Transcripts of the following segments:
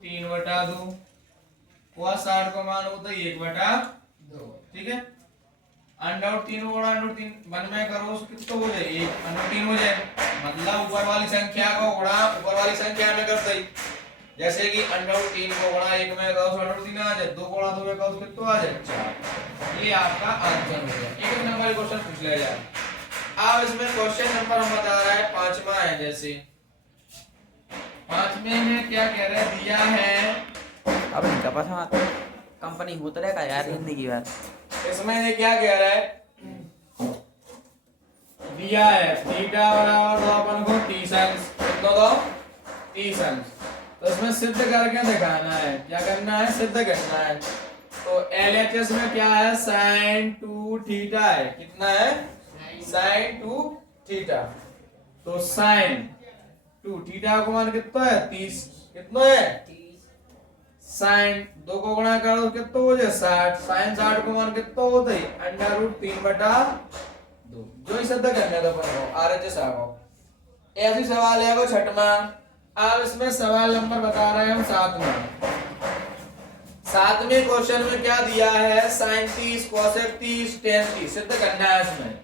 3/2 cos 60 का मान होता है 1/2। ठीक है, अंडर रूट 3 गुणा अंडर रूट 3 वन में करो कितना हो जाए 1 अंडर रूट 3 हो जाए। मतलब ऊपर वाली संख्या को गुणा ऊपर वाली संख्या में कर दई। जैसे कि अंडर रूट 3 को गुणा 1 में करो अंडर रूट 3 आ जाए, 2 गुणा 2 में करो कितना आ जाए 4। ये आपका आंसर हो गया। एक नंबर का क्वेश्चन पूछ लिया जाए। अब इसमें क्वेश्चन नंबर हम बता रहा है पांचवा है। जैसे पांचवे में क्या कह रहे हैं, दिया है अब इनका पास में कंपनी होता रहेगा यार हिंदी की बात। इसमें ये क्या कह रहा है, दिया है थीटा बराबर दो अपन को 30 अंश, कितना दो 30 अंश। तो इसमें सिद्ध करके दिखाना है, क्या करना है सिद्ध करना है। तो LHS में क्या है sin 2 थीटा है, कितना है sin 2 थीटा। तो sin 2 थीटा का मान कितना है 30, कितना है sin 2 को गुणा करो कितना हो जाए 60, sin 60 को मान कितना होता है अंडर रूट 3/2। जो ही सिद्ध करने तो अपन को RHS आ गो। ऐसी सवाल है वो छठवां। अब इसमें सवाल नंबर बता रहे हैं हम सातवां। सातवें क्वेश्चन में क्या दिया है sin 30 cosec 30 tan 30 सिद्ध करना है। इसमें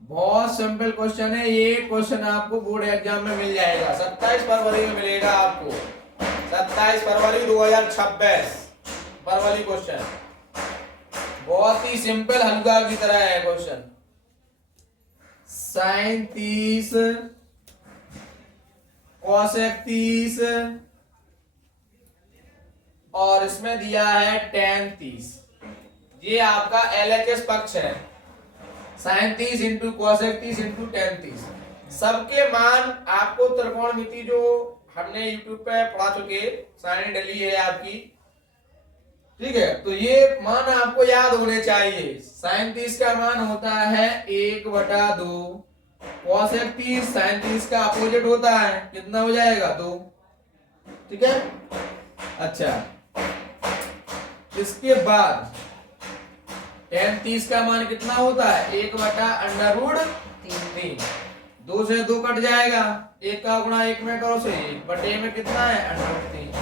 बहुत सिंपल क्वेश्चन है। ये क्वेश्चन आपको बोर्ड एग्जाम में मिल जाएगा, 27 फरवरी में मिलेगा आपको, 27 फरवरी 2026 फरवरी क्वेश्चन। बहुत ही सिंपल हल्का की तरह है क्वेश्चन। sin 30 cosec 30 और इसमें दिया है tan 30। ये आपका LHS पक्ष है, sin 30 into cosec 30 into tan 30। सबके मान आपको त्रिकोणमिति जो हमने YouTube पे पढ़ा चुके, सारी डली है आपकी, ठीक है। तो ये मान आपको याद होने चाहिए। sin 30 का मान होता है 1/2, cosec 30 sin 30 का अपोजिट होता है, कितना हो जाएगा 2। ठीक है, अच्छा इसके बाद tan 30 का मान कितना होता है 1/√3। 2 से 2 कट जाएगा, 1 का गुणा 1 में करो से 1/, में कितना है √3।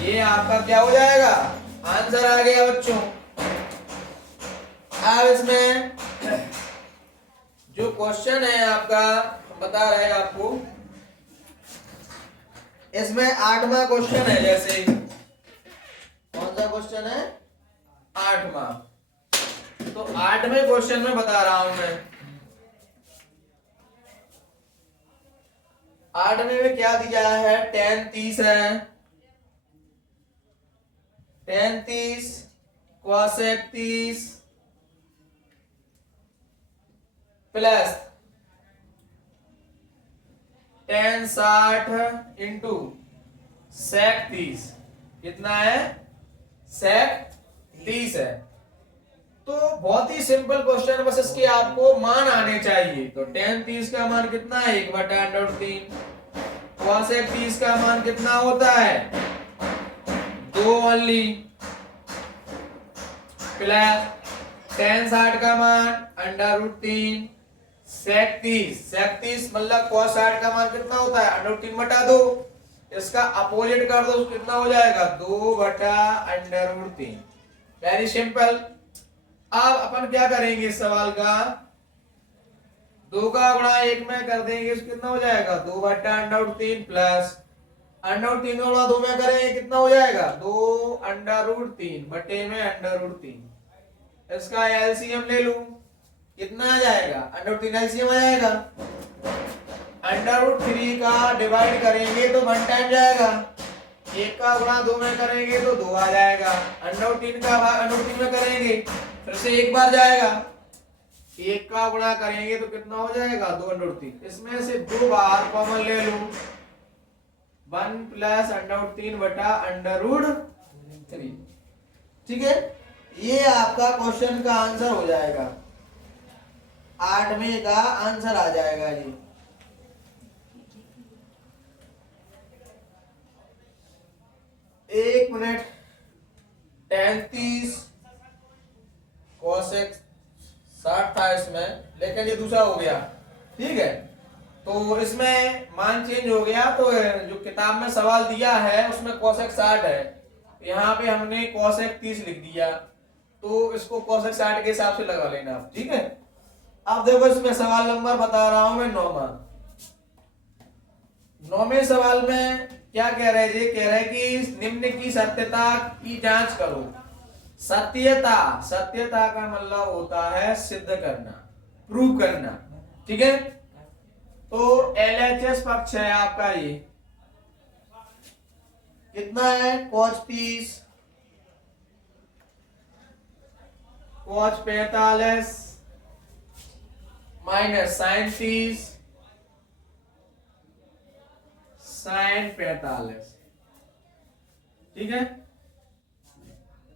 ये आपका क्या हो जाएगा आंसर आ गया बच्चों। अब इसमें जो क्वेश्चन है आपका बता रहे हैं आपको, इसमें 8वां क्वेश्चन है। जैसे कौन सा क्वेश्चन है 8वां। तो 8वें क्वेश्चन में बता रहा हूं मैं। 8वें में क्या दिया है tan 30 है, tan 30 cosec 30 plus tan 60 into sec 30। कितना है sec 30 है। तो बहुत ही सिंपल क्वेश्चन, बस इसके आपको मान आने चाहिए। तो tan 30 का मान कितना है 1/√3। cosec 30 का मान कितना होता है 2 ओनली, प्लस tan 60 का मान √3 sec 30 मतलब cos 60 का मान कितना होता है √3/2। इसका अपोजिट कर दो कितना हो जाएगा 2/√3। Very simple. अब अपन क्या करेंगे इस सवाल का 2 का गुणा 1 में कर देंगे, कितना हो जाएगा 2/√3 प्लस √3 का गुणा 2 में करेंगे कितना हो जाएगा 2/√3 बटे में √3। इसका एलसीएम ले लूं कितना आ जाएगा √3 एलसीएम आ जाएगा। √3 का डिवाइड करेंगे तो 1 टाइम जाएगा, 1 का गुणा 2 में करेंगे तो 2 आ जाएगा। √3 का भाग √3 में करेंगे फिर से एक बार जाएगा, 1 का गुणा करेंगे तो कितना हो जाएगा 2/√3। इसमें से 2 बाहर कॉमन ले लूं 1 प्लस √3/√3। ठीक है, ये आपका क्वेश्चन का आंसर हो जाएगा, 8वें का आंसर आ जाएगा जी। एक मिनट, tan 30 cosec 60 था इसमें, लेकिन ये दूसरा हो गया। ठीक है, तो तो इसमें मान चेंज हो गया, तो जो किताब में सवाल दिया है उसमें कोसेक 60 है, यहाँ पे हमने कोसेक 30 लिख दिया, तो इसको कोसेक 60 के हिसाब से लगा लेना आप, ठीक है। अब देखो इसमें सवाल नंबर बता रहा हूं मैं 9वें सवाल में क्या कह रहे जी, कह रहे कि निम्न की सत्यता की जांच करो। सत्यता, सत्यता का मतलब होता है सिद्ध करना, प्रूव करना, ठीक है। तो LHS पक्ष है आपका, ये कितना है, cos 30 cos 45 minus sin 30 sin 45, ठीक है।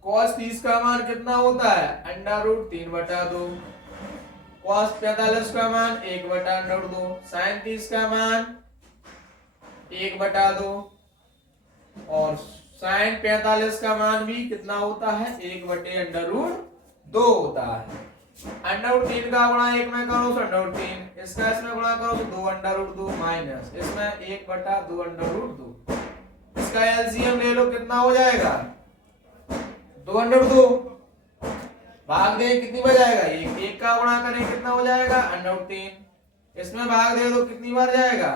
cos 30 का मान कितना होता है, √3/2, cos 45 का मान 1/√2, sin 30 का मान 1/2 और sin 45 का मान भी कितना होता है, 1/√2 होता है। √3 का गुणा 1 में करो तो √3, इसका इसमें गुणा करो तो 2/√2 माइनस इसमें 1/2/√2, इसका एलसीएम ले लो, कितना हो जाएगा 2/2, भाग दे कितनी बार जाएगा, एक का गुणा करें कितना हो जाएगा √3, इसमें भाग दे दो कितनी बार जाएगा,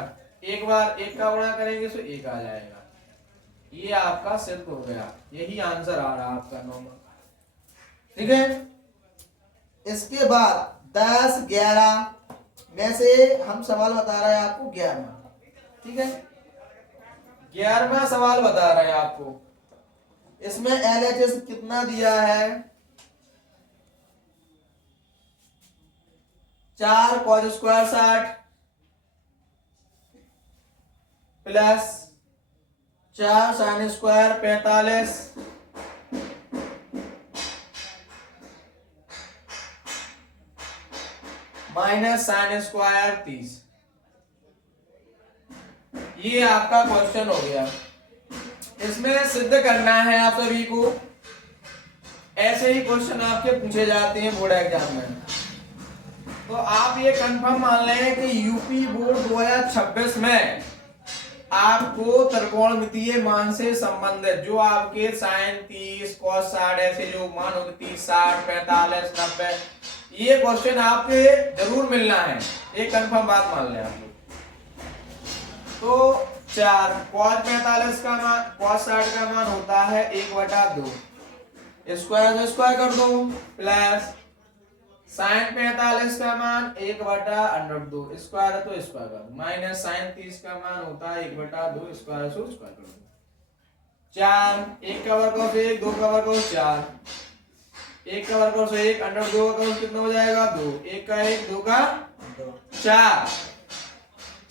एक बार, एक का गुणा करेंगे तो 1 आ जाएगा। ये आपका सिद्ध हो गया, यही आंसर आ रहा आपका 9, ठीक है। इसके बाद 10 11 में से हम सवाल बता रहे हैं आपको 11वां, ठीक है। 11वां सवाल बता रहे हैं आपको, इसमें LHS कितना दिया है, 4 cos square 60 plus 4 sin square 45 minus sin square 30। ये आपका क्वेश्चन हो गया। इसमें सिद्ध करना है आप सभी को, ऐसे ही क्वेश्चन आपके पूछे जाते हैं बोर्ड एग्जाम में। तो आप ये कंफर्म मान लें कि यूपी बोर्ड 2026 में आपको त्रिकोणमितीय मान से संबंधित जो आपके sin 30 cos 60 ऐसे जो मान होते 30 60 45 90, ये क्वेश्चन आपके जरूर मिलना है, एक कंफर्म बात मान लें आप लोग। तो 4 cos 45 का मान, cos 60 का मान होता है 1/2, स्क्वायर तो स्क्वायर कर दो, प्लस sin 45 का मान 1/√2, स्क्वायर है तो स्क्वायर कर दो, माइनस sin 30 का मान होता है 1/2, स्क्वायर सो स्क्वायर कर दो। 4 1 का वर्ग करो 1, 2 का वर्ग करो 4, 1 का वर्ग करो 1, √2 का वर्ग कितना हो जाएगा 2, 1 का 1 2 का 4,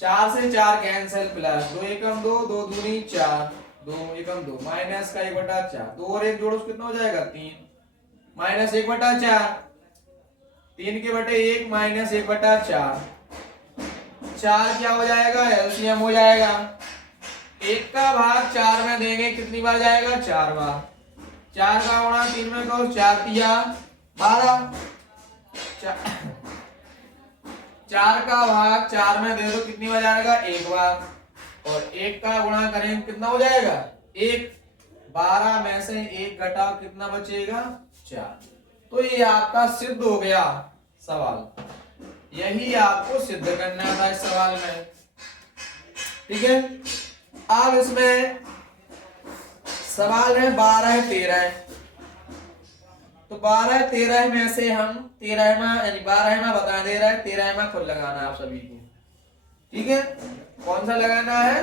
4 से 4 कैंसिल, प्लस 2 एकम 2, 2 दूनी 4, 2 एकम 2, माइनस का 1/4, 2 और 1 जोड़ो कितना हो जाएगा 3, माइनस 1/4, 3 के बटे 1 माइनस 1/4, 4 क्या हो जाएगा, एलसीएम हो जाएगा। 1 का भाग 4 में देंगे कितनी बार जाएगा, 4 बार, 4 का गुणा 3 में करो 4 तिया 12, 4 का भाग 4 में दे दो कितनी बार जाएगा, 1 बार, और 1 का गुणा करें कितना हो जाएगा 1, 12 में से 1 घटाओ कितना बचेगा 4। तो ये आपका सिद्ध हो गया सवाल, यही आपको सिद्ध करना था इस सवाल में, ठीक है। अब इसमें सवाल है 12 13, तो 12 13 में से हम 13वां यानी 12वां बता दे रहा है, 13वां खुद लगाना है आप सभी को, ठीक है। कौन सा लगाना है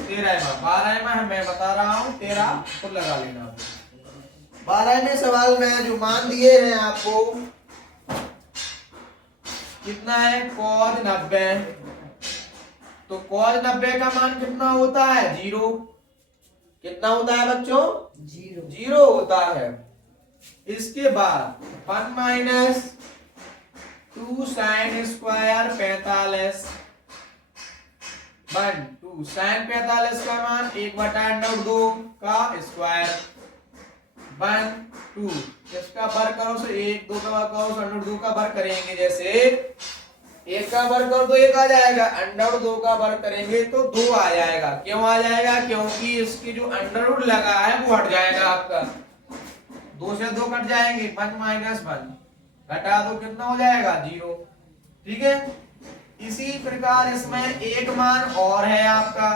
13वां, 12वां मैं बता रहा हूं, 13 खुद लगा लेना। 12वें सवाल में जो मान दिए हैं आपको कितना है, cos 90, तो cos 90 का मान कितना होता है 0, कितना होता है बच्चों 0 होता है। इसके बाद 1 माइनस 2 sin स्क्वायर 45, 1 2 sin 45 का मान 1/2 का स्क्वायर, 1 2 इसका वर्ग करो तो 1, 2 का वर्ग करो तो √2 का वर्ग करेंगे जैसे, एक का वर्ग कर दो एक आ जाएगा, अंडर 2 का वर्ग करेंगे तो 2 आ जाएगा। क्यों आ जाएगा? क्योंकि इसकी जो अंडर रूट लगा है वो हट जाएगा आपका, 2 से 2 कट जाएंगे, 1 माइनस 1 घटा दो कितना हो जाएगा 0। ठीक है, इसी प्रकार इसमें एक मान और है आपका,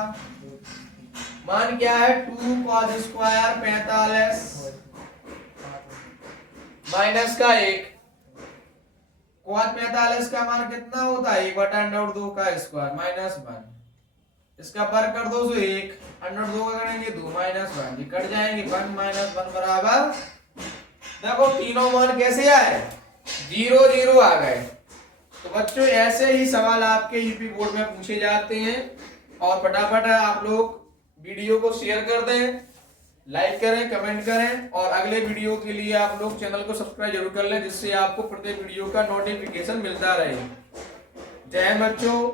मान क्या है 2 cos स्क्वायर 45 माइनस का 1, cos 45 का मान कितना होता है 1/√2 का स्क्वायर माइनस 1, इसका वर्ग कर दो तो 1, √2 का करेंगे 2 माइनस 1, ये कट जाएंगे, 1 माइनस 1 बराबर, देखो तीनों मान कैसे आए 0 0 आ गए। तो बच्चों ऐसे ही सवाल आपके यूपी बोर्ड में पूछे जाते हैं, और फटाफट आप लोग वीडियो को शेयर कर दें, लाइक करें, कमेंट करें, और अगले वीडियो के लिए आप लोग चैनल को सब्सक्राइब जरूर कर लें, जिससे आपको प्रत्येक वीडियो का नोटिफिकेशन मिलता रहे। जय हिंद बच्चों।